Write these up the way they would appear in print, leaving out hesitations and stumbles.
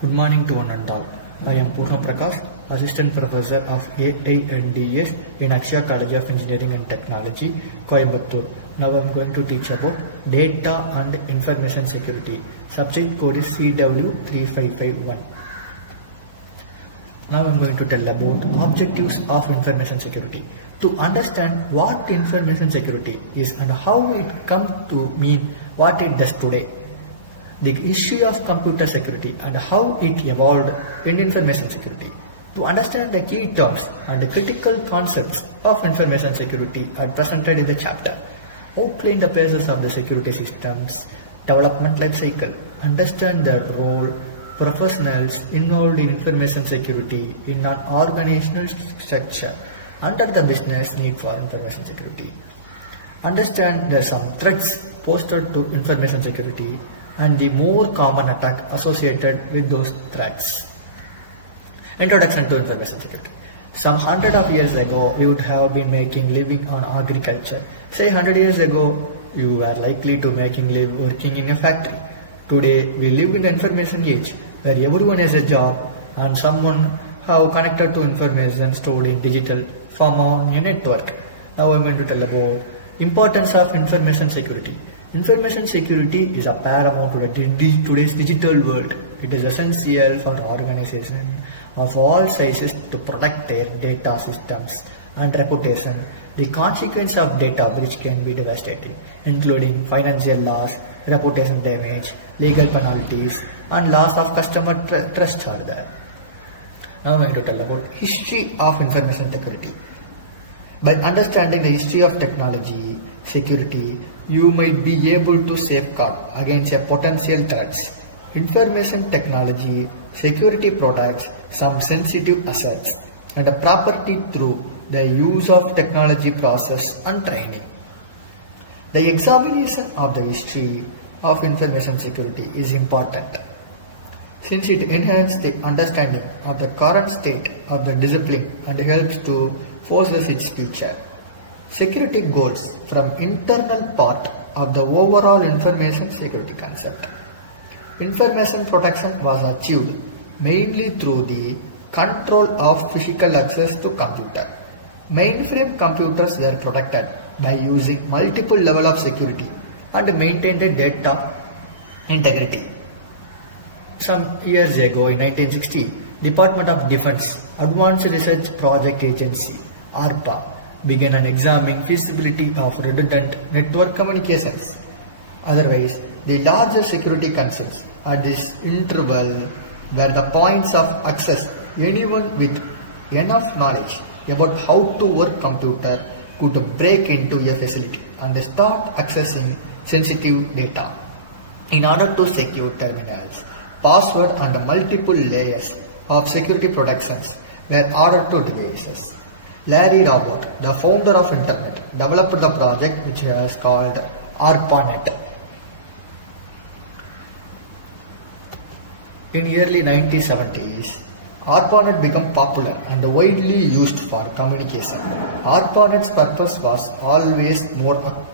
Good morning to one and all. I am Prakash, Assistant Professor of AI&DS in Akshaya College of Engineering and Technology, Coimbatore. Now I am going to teach about Data and Information Security. Subject code is CW3551. Now I am going to tell about objectives of information security. To understand what information security is and how it comes to mean what it does today, the issue of computer security and how it evolved in information security. To understand the key terms and the critical concepts of information security are presented in the chapter. Outline the phases of the security systems, development life cycle, understand the role professionals involved in information security in an organizational structure under the business need for information security. Understand some threats posted to information security and the more common attack associated with those threats. Introduction to information security. Some 100 of years ago, we would have been making living on agriculture. Say 100 years ago, you were likely to live working in a factory. Today, we live in the information age where everyone has a job and someone have connected to information stored in digital form on a network. Now I'm going to tell about importance of information security. Information security is a paramount to today's digital world. It is essential for organizations of all sizes to protect their data systems and reputation. The consequence of data breach can be devastating, including financial loss, reputation damage, legal penalties, and loss of customer trust are there. Now I'm going to tell about history of information security. By understanding the history of technology security, you might be able to safeguard against potential threats. Information technology security protects some sensitive assets and a property through the use of technology process and training. The examination of the history of information security is important since it enhances the understanding of the current state of the discipline and helps to foresee its future. Security goals from internal part of the overall information security concept. Information protection was achieved mainly through the control of physical access to computer. Mainframe computers were protected by using multiple levels of security and maintained data integrity. Some years ago in 1960, Department of Defense Advanced Research Project Agency (ARPA) began an examining feasibility of redundant network communications. Otherwise, the larger security concerns at this interval were the points of access. Anyone with enough knowledge about how to work computer could break into a facility and start accessing sensitive data. In order to secure terminals, password and multiple layers of security protections were ordered to devices. Larry Robert, the founder of Internet, developed the project which was called ARPANET. In early 1970s, ARPANET became popular and widely used for communication. ARPANET's purpose was always more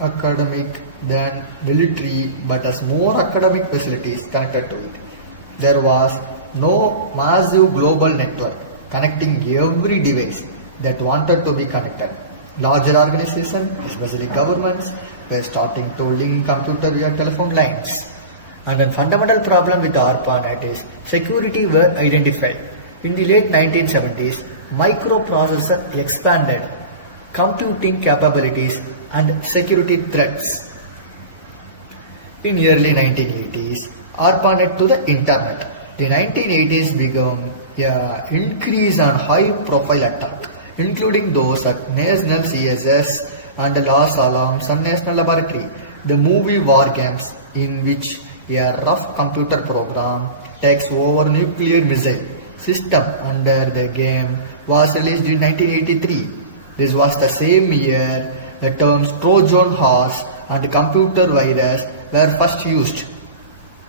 academic than military, but has more academic facilities connected to it. There was no massive global network connecting every device that wanted to be connected. Larger organizations, especially governments, were starting to link computer via telephone lines. And a fundamental problem with ARPANET is security were identified. In the late 1970s, microprocessor expanded computing capabilities and security threats. In early 1980s, ARPANET to the Internet. The 1980s began an increase on high-profile attacks, including those at National CSS and Los Alamos National Laboratory. The movie War Games, in which a rough computer program takes over nuclear missile system under the game, was released in 1983. This was the same year the terms Trojan horse and computer virus were first used.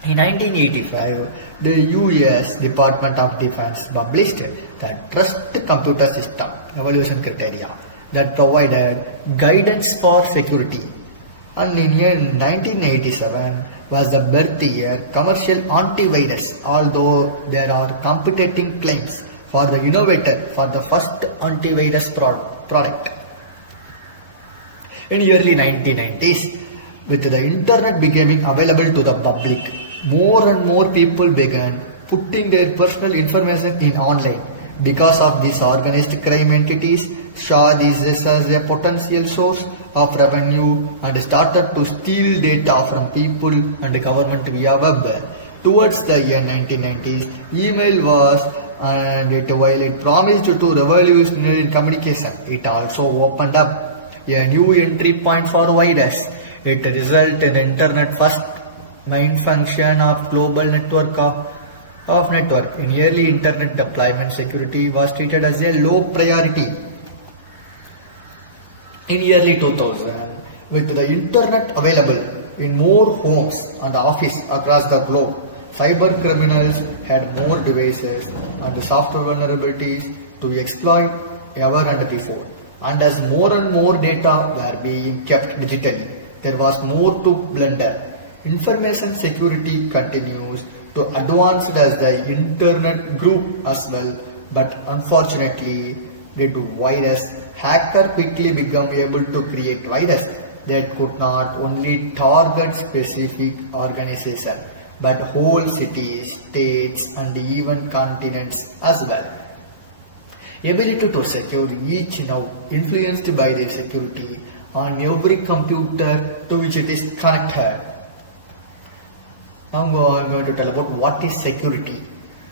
In 1985, the US Department of Defense published the Trust Computer System Evaluation Criteria that provided guidance for security. And in year 1987 was the birth year commercial antivirus, although there are competing claims for the innovator for the first antivirus product. In early 1990s, with the internet becoming available to the public, more and more people began putting their personal information in online. Because of these, organized crime entities saw this as a potential source of revenue and started to steal data from people and government via web. Towards the year 1990s, email was, and while it promised to revolutionize communication, it also opened up a new entry point for virus. It resulted in the internet first main function of global network of network. In early internet deployment, security was treated as a low priority. In early 2000, with the internet available in more homes and offices across the globe, cyber criminals had more devices and software vulnerabilities to exploit ever and before. And as more and more data were being kept digitally, there was more to blunder. Information security continues to advance as the internet grew as well, but unfortunately, due to virus, hacker quickly become able to create virus that could not only target specific organizations, but whole cities, states, and even continents as well. Ability to secure each now influenced by the security on every computer to which it is connected. Now I'm going to tell about what is security.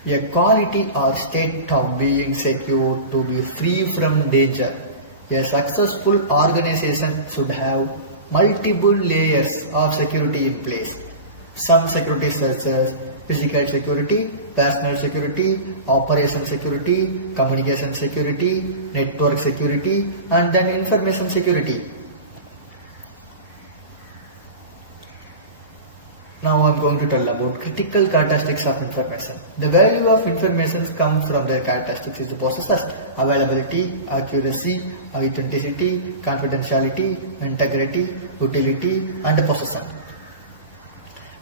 A quality or state of being secure to be free from danger. A successful organization should have multiple layers of security in place. Some security such as physical security, personal security, operation security, communication security, network security, and then information security. Now I am going to tell about critical characteristics of information. The value of information comes from their characteristics is possessed: availability, accuracy, authenticity, confidentiality, integrity, utility, and possession.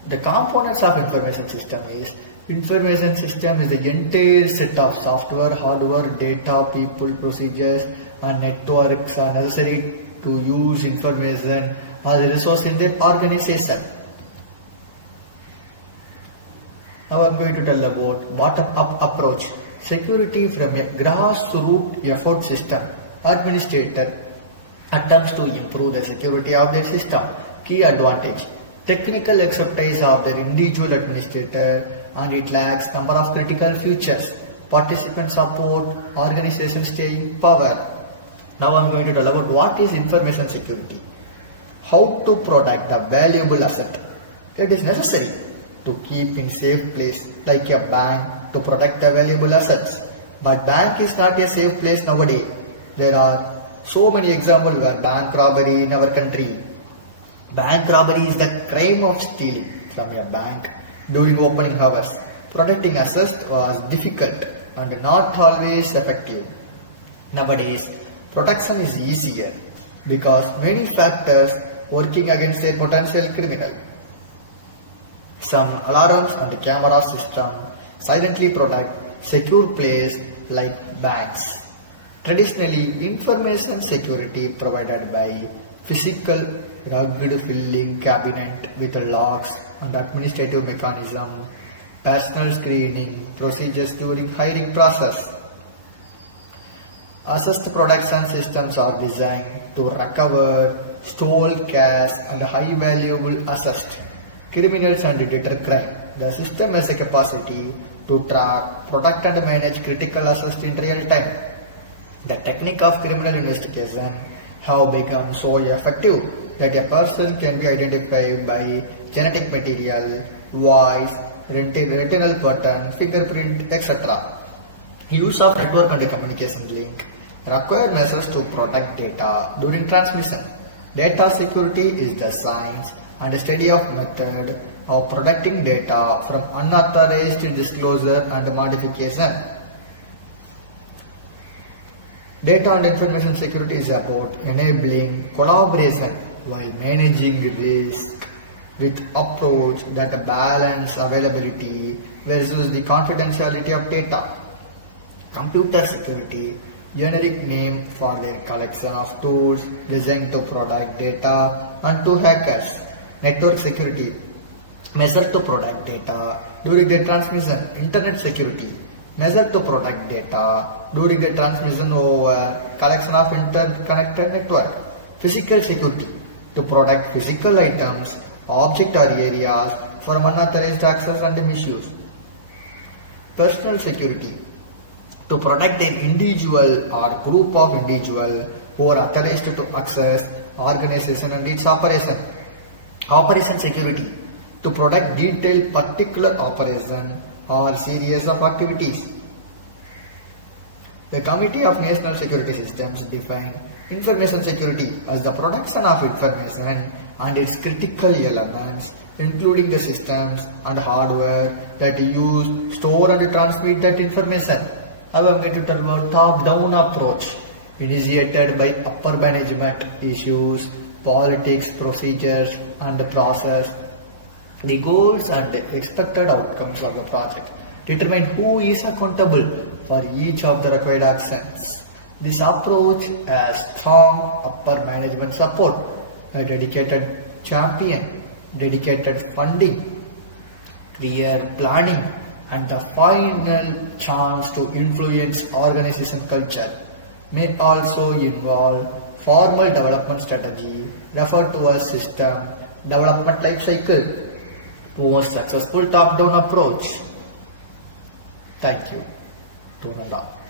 The components of information system is the entire set of software, hardware, data, people, procedures, and networks are necessary to use information as a resource in their organization. Now I am going to tell about bottom-up approach. Security from a grassroots effort system. Administrator attempts to improve the security of their system. Key advantage: technical expertise of the individual administrator, and it lacks number of critical features. Participant support, organization staying power. Now I am going to tell about what is information security. How to protect the valuable asset. It is necessary to keep in safe place like a bank to protect the valuable assets. But bank is not a safe place nowadays. There are so many examples where bank robbery in our country. Bank robbery is the crime of stealing from a bank during opening hours. Protecting assets was difficult and not always effective. Nowadays, protection is easier because many factors working against a potential criminal. Some alarms and camera system silently protect secure place like banks. Traditionally, information security provided by physical rugged filling cabinet with locks and administrative mechanism, personal screening, procedures during hiring process. Assessed production systems are designed to recover, store, cache, and high valuable assets. Criminals and deter crime. The system has a capacity to track, protect, and manage critical assets in real time. The technique of criminal investigation have become so effective that a person can be identified by genetic material, voice, retinal pattern, fingerprint, etc. Use of network and communication link require measures to protect data during transmission. Data security is the science and study of method of protecting data from unauthorized disclosure and modification. Data and information security is about enabling collaboration while managing risk with approach that balance availability versus the confidentiality of data. Computer security, generic name for their collection of tools designed to protect data and to hackers. Network security, measure to protect data during the transmission. Internet security, measure to protect data during the transmission over collection of interconnected network. Physical security, to protect physical items, objects or areas from unauthorized access and misuse. Personal security, to protect an individual or group of individuals who are authorized to access organization and its operation. Operation security, to protect detailed particular operation or series of activities. The Committee of National Security Systems define information security as the protection of information and its critical elements, including the systems and hardware that use, store and transmit that information. Now I am going to talk about top-down approach, initiated by upper management, issues, politics, procedures and the process. The goals and expected outcomes of the project determine who is accountable for each of the required actions. This approach has strong upper management support, a dedicated champion, dedicated funding, clear planning, and the final chance to influence organization culture. May also involve formal development strategy referred to as system development life cycle. Most successful top-down approach. Thank you. Tonanda.